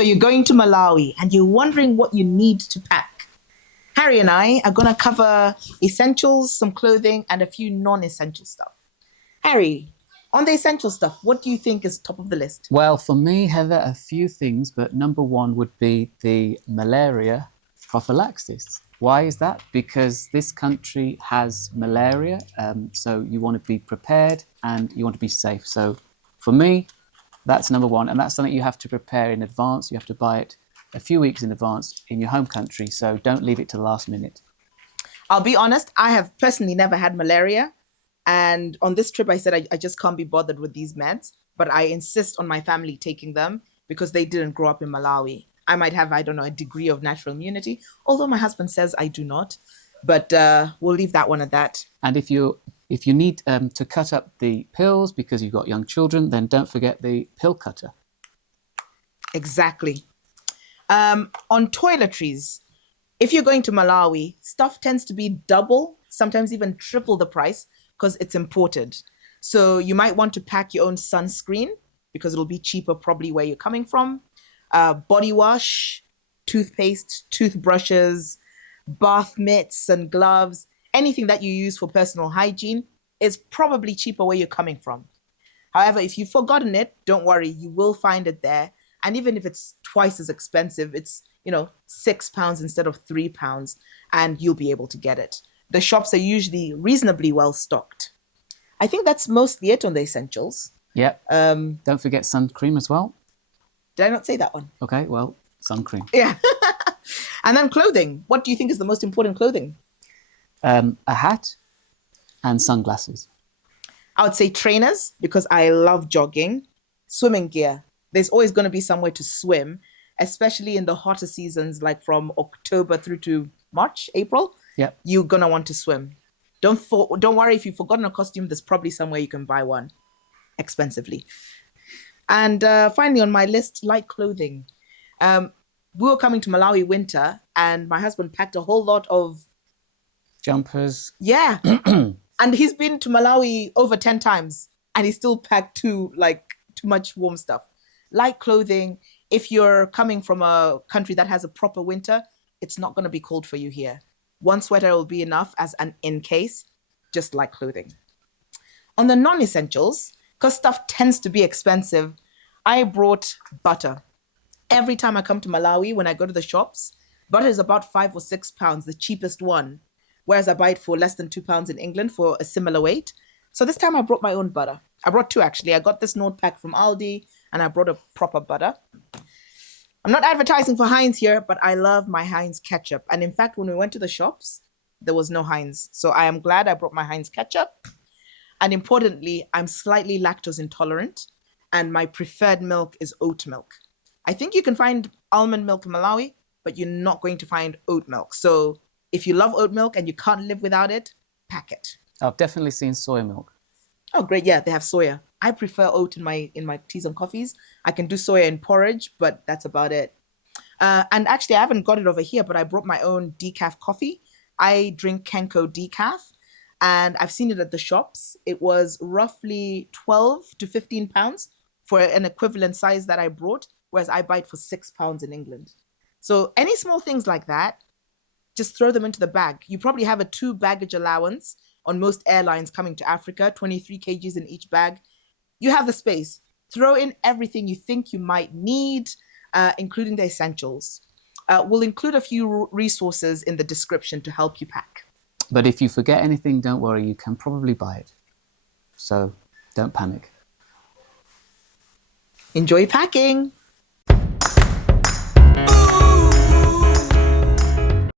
So you're going to Malawi and you're wondering what you need to pack. Harry and I are going to cover essentials, some clothing, and a few non-essential stuff. Harry, on the essential stuff, what do you think is top of the list? Well, for me, Heather, a few things, but number one would be the malaria prophylaxis. Why is that? Because this country has malaria, so you want to be prepared and you want to be safe. So for me, that's number one, and that's something you have to prepare in advance. You have to buy it a few weeks in advance in your home country, so don't leave it to the last minute. I'll be honest, I have personally never had malaria. And on this trip, I said I just can't be bothered with these meds, but I insist on my family taking them because they didn't grow up in Malawi. I might have, I don't know, a degree of natural immunity, although my husband says I do not. But we'll leave that one at that. And if you need to cut up the pills because you've got young children, then don't forget the pill cutter. Exactly. On toiletries, if you're going to Malawi, stuff tends to be double, sometimes even triple the price because it's imported. So you might want to pack your own sunscreen because it'll be cheaper probably where you're coming from. Body wash, toothpaste, toothbrushes, bath mitts and gloves, anything that you use for personal hygiene is probably cheaper where you're coming from. However, if you've forgotten it, don't worry, you will find it there. And even if it's twice as expensive, it's, £6 instead of £3, and you'll be able to get it. The shops are usually reasonably well stocked. I think that's mostly it on the essentials. Yep. Don't forget sun cream as well. Did I not say that one? Okay, well, sun cream. Yeah. And then clothing. What do you think is the most important clothing? A hat and sunglasses. I would say trainers because I love jogging. Swimming gear. There's always going to be somewhere to swim, especially in the hotter seasons, like from October through to March, April. Yep. You're going to want to swim. Don't worry if you've forgotten a costume. There's probably somewhere you can buy one expensively. And finally on my list, light clothing. We were coming to Malawi winter and my husband packed a whole lot of jumpers. Yeah. And he's been to Malawi over 10 times and he still packed too much warm stuff. Light clothing, if you're coming from a country that has a proper winter, it's not going to be cold for you here. One sweater will be enough as an in case, just light clothing. On the non-essentials, because stuff tends to be expensive, I brought butter. Every time I come to Malawi, when I go to the shops, butter is about £5 or £6, the cheapest one. Whereas I buy it for less than £2 in England for a similar weight. So this time I brought my own butter. I brought two actually. I got this Nord pack from Aldi and I brought a proper butter. I'm not advertising for Heinz here, but I love my Heinz ketchup. And in fact, when we went to the shops, there was no Heinz. So I am glad I brought my Heinz ketchup. And importantly, I'm slightly lactose intolerant and my preferred milk is oat milk. I think you can find almond milk in Malawi, but you're not going to find oat milk. So if you love oat milk and you can't live without it, pack it. I've definitely seen soy milk. Oh, great. Yeah, they have soya. I prefer oat in my teas and coffees. I can do soya in porridge, but that's about it. And actually, I haven't got it over here, but I brought my own decaf coffee. I drink Kenko decaf, and I've seen it at the shops. It was roughly 12 to 15 pounds for an equivalent size that I brought, whereas I buy it for £6 in England. So any small things like that, just throw them into the bag. You probably have a 2 baggage allowance on most airlines coming to Africa, 23 kgs in each bag. You have the space. Throw in everything you think you might need, including the essentials. We'll include a few resources in the description to help you pack. But if you forget anything, don't worry, you can probably buy it. So don't panic. Enjoy packing.